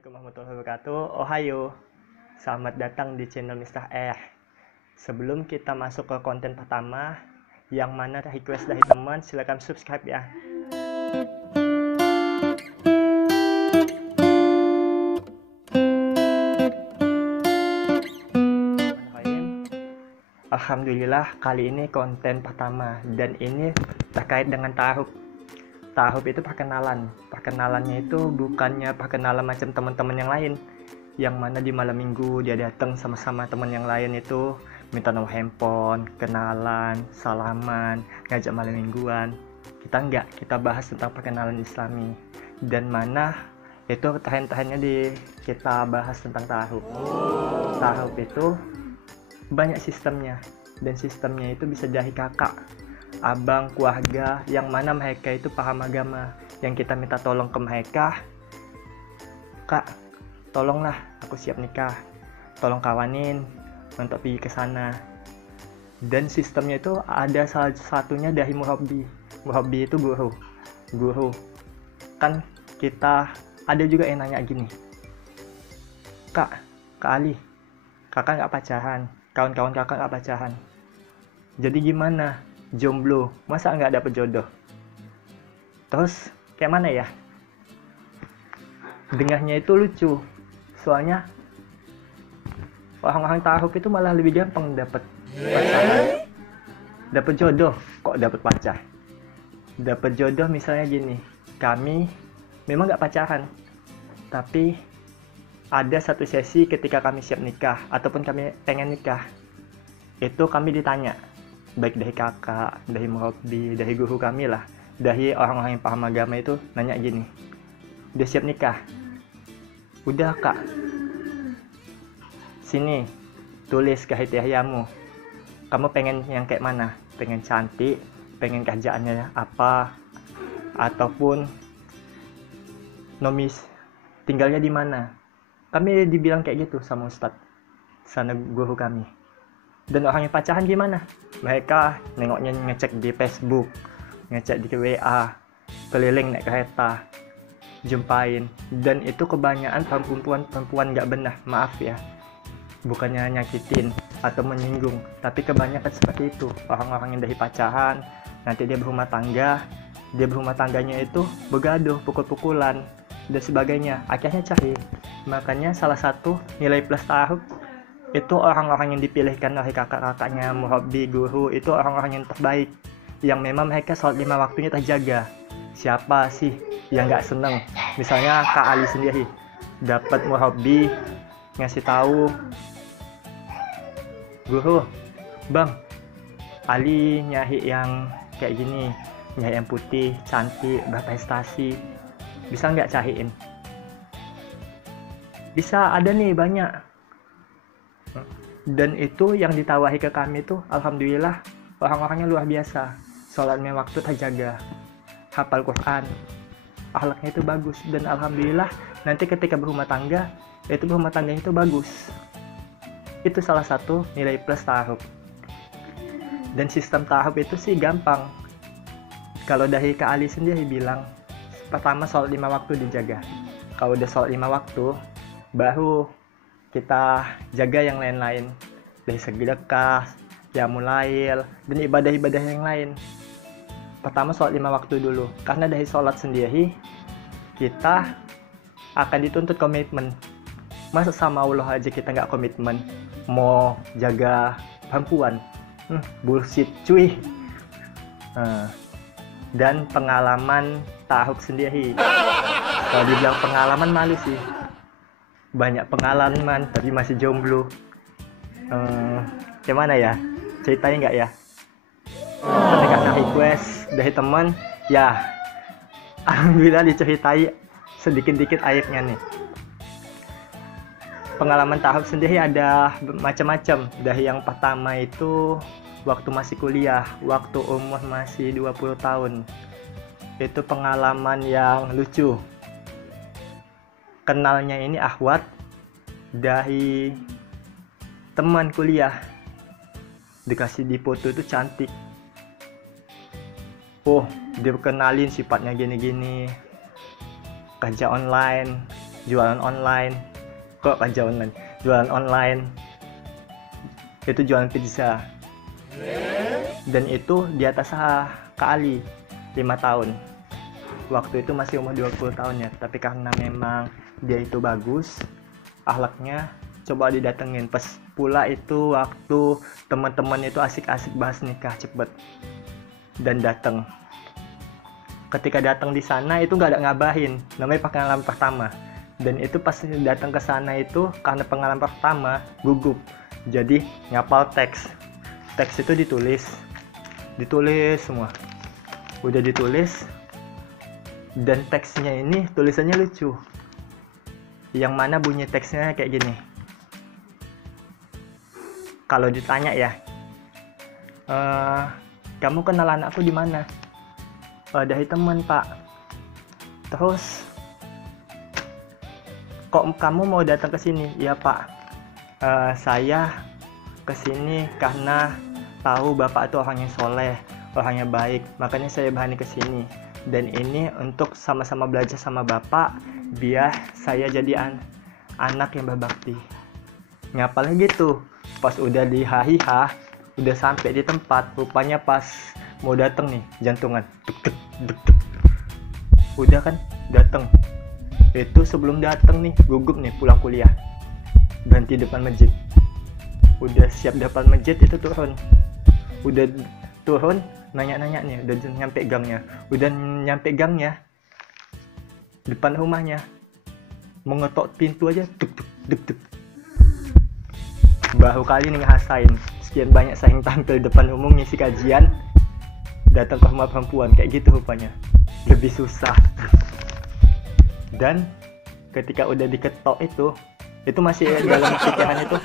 Assalamualaikum warahmatullahi wabarakatuh. Ohayo. Selamat datang di channel Miftah. Sebelum kita masuk ke konten pertama, yang mana request dari teman, silahkan subscribe ya. Alhamdulillah, kali ini konten pertama dan ini terkait dengan taruh. Taruh itu perkenalan. Perkenalannya itu bukannya perkenalan macam teman-teman yang lain, yang mana di malam minggu dia datang sama-sama teman yang lain itu minta nomor handphone, kenalan, salaman, ngajak malam mingguan. Kita enggak, kita bahas tentang perkenalan Islami, dan mana itu terakhir-terakhirnya kita bahas tentang taruh. Taruh itu banyak sistemnya, dan sistemnya itu bisa dari kakak, abang, keluarga, yang mana mereka itu paham agama, yang kita minta tolong ke mereka. Kak, tolonglah, aku siap nikah, tolong kawanin untuk pergi ke sana. Dan sistemnya itu ada salah satunya dari murabbi. Murabbi itu guru. Kan kita ada juga yang nanya gini, Kak Ali, kakak nggak pacaran, kawan-kawan kakak nggak pacaran, jadi gimana? Jomblo, masa nggak dapet jodoh? Terus kayak mana ya? Dengarnya itu lucu, soalnya orang-orang taruh itu malah lebih gampang dapet pacaran, dapet jodoh. Kok dapet pacar? Dapet jodoh misalnya gini, kami memang nggak pacaran, tapi ada satu sesi ketika kami siap nikah ataupun kami pengen nikah, itu kami ditanya, baik dari kakak, dari murabbi, dari guru kami lah, dari orang-orang yang paham agama itu nanya gini, udah siap nikah? Udah kak, sini tulis kriteriamu, kamu pengen yang kayak mana? Pengen cantik, pengen kerjaannya apa, ataupun nomis tinggalnya di mana? Kami dibilang kayak gitu sama ustadz sana, guru kami. Dan orang yang pacaran gimana? Mereka nengoknya ngecek di Facebook, ngecek di WA, keliling naik kereta, jumpain. Dan itu kebanyakan perempuan nggak benar, maaf ya, bukannya nyakitin atau menyinggung, tapi kebanyakan seperti itu. Orang-orang yang dari pacaran, nanti dia berumah tangga, dia berumah tangganya itu begaduh, pukul-pukulan dan sebagainya, akhirnya cari. Makanya salah satu nilai plus taruh itu orang-orang yang dipilihkan oleh kakak-kakaknya, murabbi, guru, itu orang-orang yang terbaik, yang memang mereka sholat 5 waktunya terjaga. Siapa sih yang nggak seneng? Misalnya Kak Ali sendiri dapat murabbi ngasih tahu, guru, bang, Ali nyari yang kayak gini, nyari yang putih, cantik, berprestasi, bisa nggak cariin? Bisa, ada nih banyak. Dan itu yang ditawari ke kami tuh, alhamdulillah orang-orangnya luar biasa, sholatnya waktu terjaga, hafal Quran, akhlaknya itu bagus, dan alhamdulillah nanti ketika berumah tangga, itu berumah tangganya itu bagus. Itu salah satu nilai plus taruh. Dan sistem taruh itu sih gampang. Kalau dari Kak Ali sendiri bilang, pertama sholat 5 waktu dijaga. Kalau udah sholat 5 waktu, baru kita jaga yang lain-lain, dari sedekah, qiyamul lail, dan ibadah-ibadah yang lain. Pertama sholat 5 waktu dulu, karena dari sholat sendiri kita akan dituntut komitmen. Masa sama Allah aja kita nggak komitmen, mau jaga perempuan? Bullshit cuy. Dan pengalaman taruh sendiri, kalau dibilang pengalaman malu sih, banyak pengalaman tapi masih jomblo. Gimana ya, ceritain nggak ya? Ketika request dari teman, ya alhamdulillah diceritai sedikit-dikit aibnya nih. Pengalaman taruh sendiri ada macam-macam. Dari yang pertama itu waktu masih kuliah, waktu umur masih 20 tahun. Itu pengalaman yang lucu. Kenalnya ini akhwat dari teman kuliah, dikasih di foto itu cantik. Oh, dia kenalin sifatnya gini-gini, kerja online, jualan online, jualan online, itu jualan pizza. Dan itu di atas Kak Ali 5 tahun. Waktu itu masih umur 20 tahun ya, tapi karena memang dia itu bagus akhlaknya, coba didatengin. Pas pula itu waktu teman-teman itu asik-asik bahas nikah cepet, dan datang. Ketika datang di sana itu nggak ada ngabahin, namanya pengalaman pertama. Dan itu pas datang ke sana itu karena pengalaman pertama gugup, jadi ngapal teks itu ditulis semua, udah ditulis. Dan teksnya ini tulisannya lucu, yang mana bunyi teksnya kayak gini. Kalau ditanya ya, kamu kenal anakku di mana? Dari teman, Pak. Terus kok kamu mau datang ke sini? Ya, Pak. Saya ke sini karena tahu Bapak itu orangnya soleh, orangnya baik, makanya saya berani ke sini. Dan ini untuk sama-sama belajar sama Bapak, biar saya jadi anak yang berbakti. Ngapalnya gitu. Pas udah di H, udah sampai di tempat, rupanya pas mau dateng nih, jantungan deg. Udah kan dateng. Itu sebelum dateng nih, gugup nih pulang kuliah, berhenti depan masjid. Udah siap depan masjid itu turun. Udah turun, nanya-nanya nih, udah nyampe gangnya. Udah nyampe gangnya, depan rumahnya, mau ngetok pintu aja, deg. Baru kali nih ngerasain, sekian banyak saya yang tampil depan umum ngisi kajian, datang ke rumah perempuan kayak gitu rupanya, lebih susah. Dan ketika udah diketok itu masih dalam pikiran itu,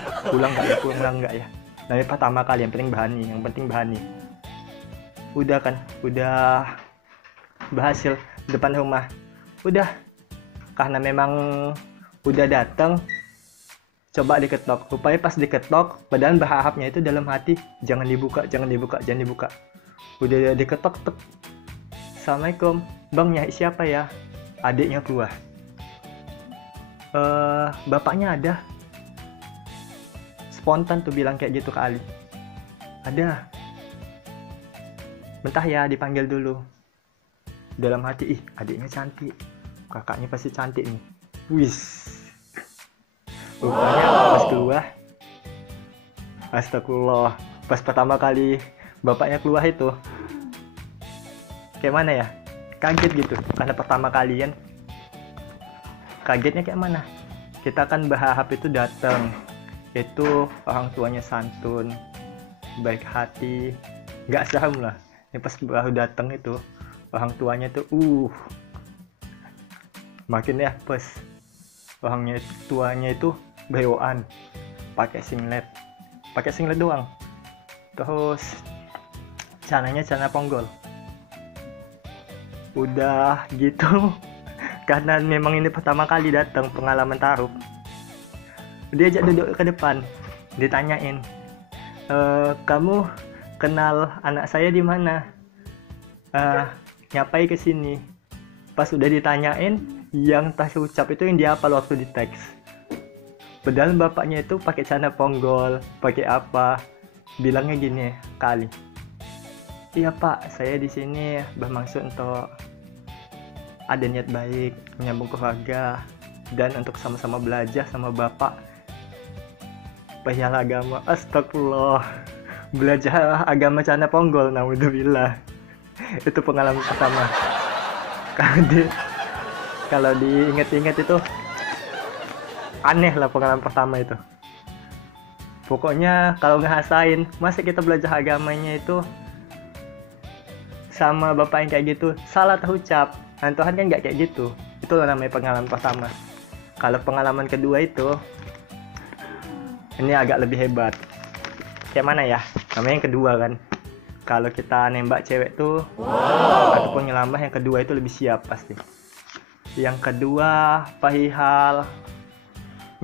pulang nggak ya. Nah, ini pertama kali, yang penting berani. Udah kan, udah berhasil depan rumah. Udah, karena memang udah datang, coba diketok. Rupanya pas diketok, padahal berharapnya itu dalam hati, jangan dibuka. Udah diketok, tek. Assalamualaikum, bang, nyari siapa ya? Adiknya keluar. Bapaknya ada. Spontan tuh bilang kayak gitu ke Ali. Ada. Bentar ya, dipanggil dulu. Dalam hati, adiknya cantik, kakaknya pasti cantik nih. Wis. Rupanya pas keluar, astagfirullah, pas pertama kali bapaknya keluar itu kayak mana ya, kaget gitu, karena pertama kalian kagetnya kayak mana. Kita kan berharap itu datang, itu orang tuanya santun, baik hati, nggak serem lah. Ini pas baru datang itu orang tuanya tuh makin ya, pas orangnya tuanya itu bewoan, pakai singlet doang, terus celananya celana ponggol. Udah gitu, karena memang ini pertama kali datang pengalaman taruh, dia ajak duduk ke depan, ditanyain, kamu kenal anak saya di mana? Ngapain kesini? Pas udah ditanyain, yang terucap itu yang dia hafal waktu di teks. Padahal bapaknya itu pakai celana ponggol, pakai apa? Bilangnya gini kali. Iya Pak, saya di sini bermaksud untuk ada niat baik, menyambung keluarga, dan untuk sama-sama belajar sama Bapak perihal agama. Astagfirullah, belajar agama celana ponggol, naudzubillah. Itu pengalaman pertama. Kalau diinget-inget itu aneh lah pengalaman pertama itu. Pokoknya kalau ngerasain, masa kita belajar agamanya itu sama bapak yang kayak gitu, salah terucap. Nah, Tuhan kan nggak kayak gitu. Itu namanya pengalaman pertama. Kalau pengalaman kedua itu, ini agak lebih hebat. Kayak mana ya? Namanya yang kedua kan. Kalau kita nembak cewek tuh, ataupun ngelamar, yang kedua itu lebih siap pasti. Yang kedua, perihal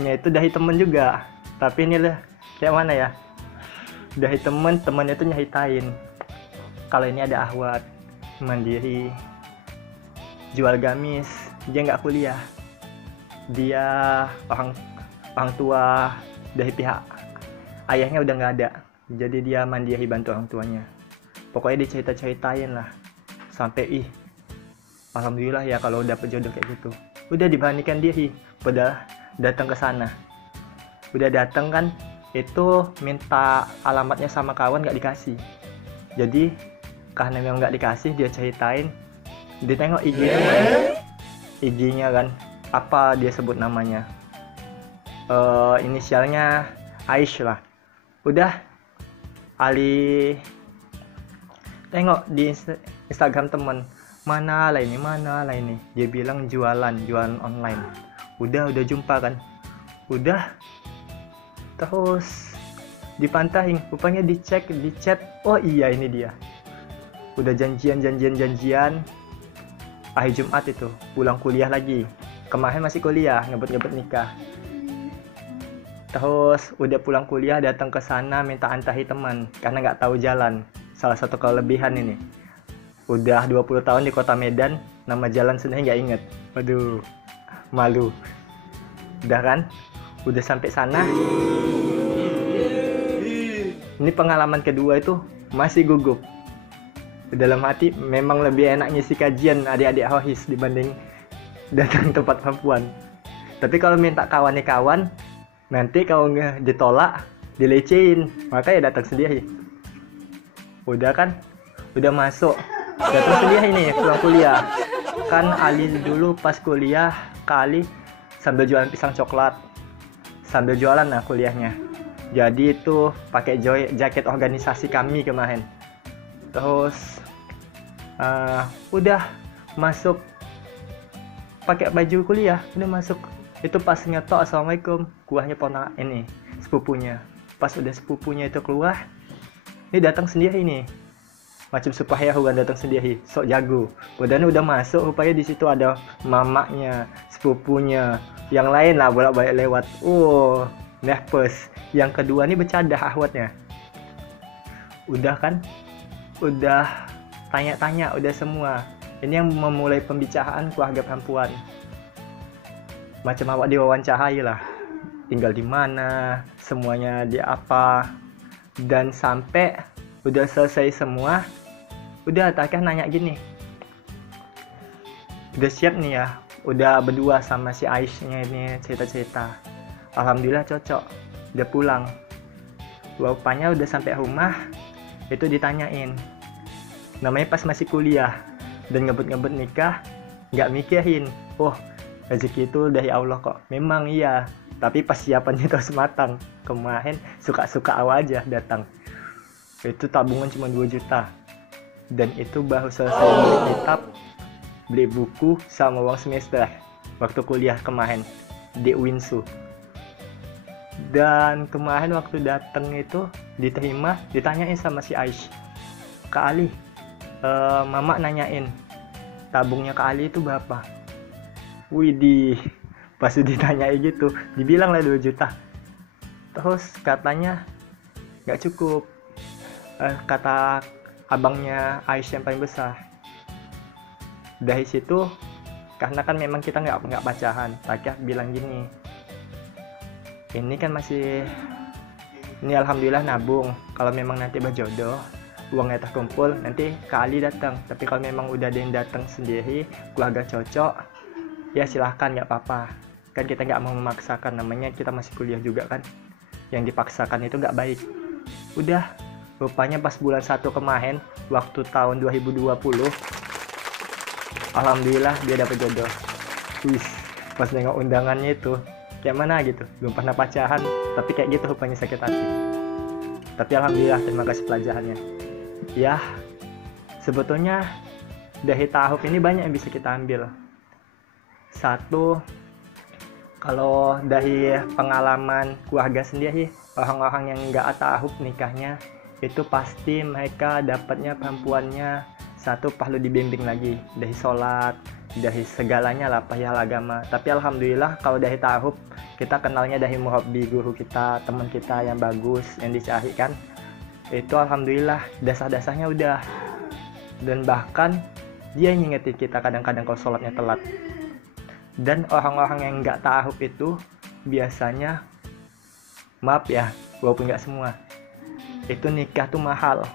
itu dari temen juga. Tapi ini lah, kayak mana ya? Dari temen itu nyahitain. Kalau ini ada ahwat, mandiri, jual gamis, dia nggak kuliah. dia orang orang tua dari pihak ayahnya udah nggak ada, jadi dia mandiri bantu orang tuanya. Pokoknya dicerita-ceritain lah sampai alhamdulillah ya kalau dapet jodoh kayak gitu. Udah diberanikan diri, udah datang ke sana. Udah datang kan, itu minta alamatnya sama kawan nggak dikasih. Jadi karena memang nggak dikasih, dia ceritain, dia tengok IG-nya kan, apa dia sebut namanya, inisialnya Aish lah. Udah Ali tengok di Instagram temen, mana lah ini, dia bilang jualan online. Udah jumpa kan, udah terus dipantahin, rupanya di chat, oh iya ini dia. Udah janjian hari Jumat itu pulang kuliah lagi. Kemarin masih kuliah, ngebet nikah. Terus udah pulang kuliah datang ke sana minta antahi teman karena nggak tahu jalan. Salah satu kelebihan ini, udah 20 tahun di kota Medan, nama jalan sendiri nggak inget. Waduh, malu. Udah kan, udah sampai sana. Ini pengalaman kedua itu masih gugup. Dalam hati memang lebih enak ngisi kajian adik-adik Hohis dibanding datang tempat perempuan. Tapi kalau minta kawan, nanti kalau nggak ditolak, dilecehin, makanya datang sendiri. Udah kan, udah masuk, datang sendiri nih pulang kuliah. Kan Ali dulu pas kuliah, kali sambil jualan pisang coklat, sambil jualan lah kuliahnya. Jadi itu pakai jaket organisasi kami kemarin. Terus udah masuk pakai baju kuliah, udah masuk. Itu pas ngetok assalamualaikum, kuahnya ponak ini sepupunya. Pas udah sepupunya itu keluar, ini datang sendiri nih, macam superhero kan, datang sendiri, sok jago. Padahal udah masuk, rupanya di situ ada mamaknya, sepupunya, yang lain lah bolak-balik lewat. Nervous. Yang kedua nih bercanda ahwatnya. Udah kan, udah tanya-tanya, udah semua. Ini yang memulai pembicaraan keluarga perempuan. Macam awak diwawancarai lah, tinggal di mana, semuanya di apa. Dan sampai udah selesai semua, udah Takah nanya gini, udah siap nih ya, udah berdua sama si Aisynya ini cerita-cerita. Alhamdulillah cocok, udah pulang. Rupanya udah sampai rumah, itu ditanyain, namanya pas masih kuliah dan ngebet nikah, nggak mikirin, rezeki itu dari Allah kok. Memang iya, tapi persiapannya terus matang. Kemarin suka-suka awal aja datang. Itu tabungan cuma 2 juta. Dan itu baru selesai beli kitab, beli buku sama uang semester waktu kuliah kemarin di Winsu. Dan kemarin waktu datang itu diterima, ditanyain sama si Aish, Kak Ali, mama nanyain tabungnya Kak Ali itu berapa? Widih, pas ditanyain gitu, dibilang lah 2 juta. Terus katanya nggak cukup, kata abangnya Aish yang paling besar. Dari situ, karena kan memang kita nggak pacaran, Takah bilang gini, ini kan masih, ini alhamdulillah nabung, kalau memang nanti berjodoh, uangnya terkumpul, nanti Kak Ali datang. Tapi kalau memang udah ada yang datang sendiri, keluarga cocok, ya silahkan, nggak apa-apa. Kan kita nggak mau memaksakan, namanya kita masih kuliah juga kan. Yang dipaksakan itu nggak baik. Udah, rupanya pas bulan 1 kemarin, waktu tahun 2020, alhamdulillah dia dapat jodoh. Pas nengok undangannya itu, kayak mana gitu, belum pernah pacaran, tapi kayak gitu rupanya sakit hati. Tapi alhamdulillah, terima kasih pelajarannya. Ya, sebetulnya dari tahap ini banyak yang bisa kita ambil. Satu, kalau dari pengalaman keluarga sendiri, orang-orang yang nggak tahap nikahnya, itu pasti mereka dapatnya perempuannya, satu perlu dibimbing lagi dari sholat, dari segalanya lah, perihal agama. Tapi alhamdulillah kalau dari tahap, kita kenalnya dari murabbi, guru kita, teman kita yang bagus, yang dicari kan, itu alhamdulillah dasar-dasarnya udah. Dan bahkan dia ngingetin kita kadang-kadang kalau sholatnya telat. Dan orang-orang yang nggak tahub itu biasanya, maaf ya, walaupun nggak semua, itu nikah tuh mahal.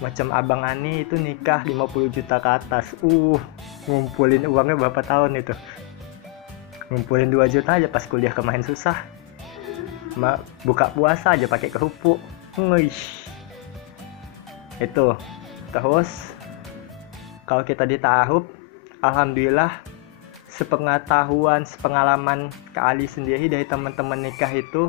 Macam abang Ani itu nikah 50 juta ke atas. Ngumpulin uangnya berapa tahun itu? Ngumpulin 2 juta aja pas kuliah kemarin susah. Buka puasa aja pakai kerupuk. Wish. Itu. Terus kalau kita di tahub, alhamdulillah sepengalaman Kak Ali sendiri dari teman-teman nikah itu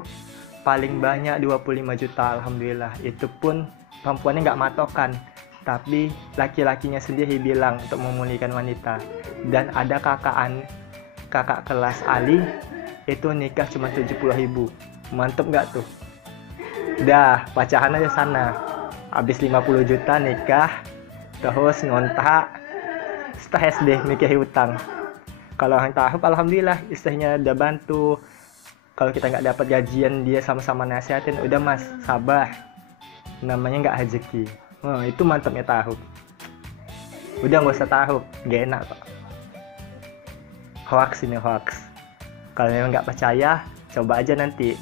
paling banyak 25 juta, alhamdulillah. Itu pun perempuannya nggak matokan, tapi laki-lakinya sendiri bilang untuk memulihkan wanita. Dan ada kakak kelas Ali itu nikah cuma 70.000. Mantep nggak tuh? Dah pacaran aja sana, habis 50 juta nikah, terus ngontak, stres deh mikir hutang. Kalau orang tahub alhamdulillah istrinya udah bantu. Kalau kita nggak dapat gajian, dia sama-sama nasihatin, udah mas sabar, namanya nggak rezeki. Itu mantapnya tahub. Udah nggak usah tahub, gak enak kok. Hoax ini hoax. Kalau yang nggak percaya, coba aja nanti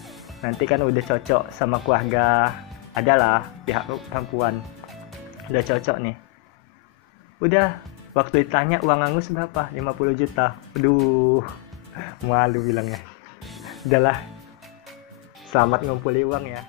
kan udah cocok sama keluarga, adalah pihak perempuan udah cocok nih. Udah waktu ditanya uang angus berapa, 50 juta. Aduh, malu bilangnya. Udahlah, selamat ngumpulin uang ya.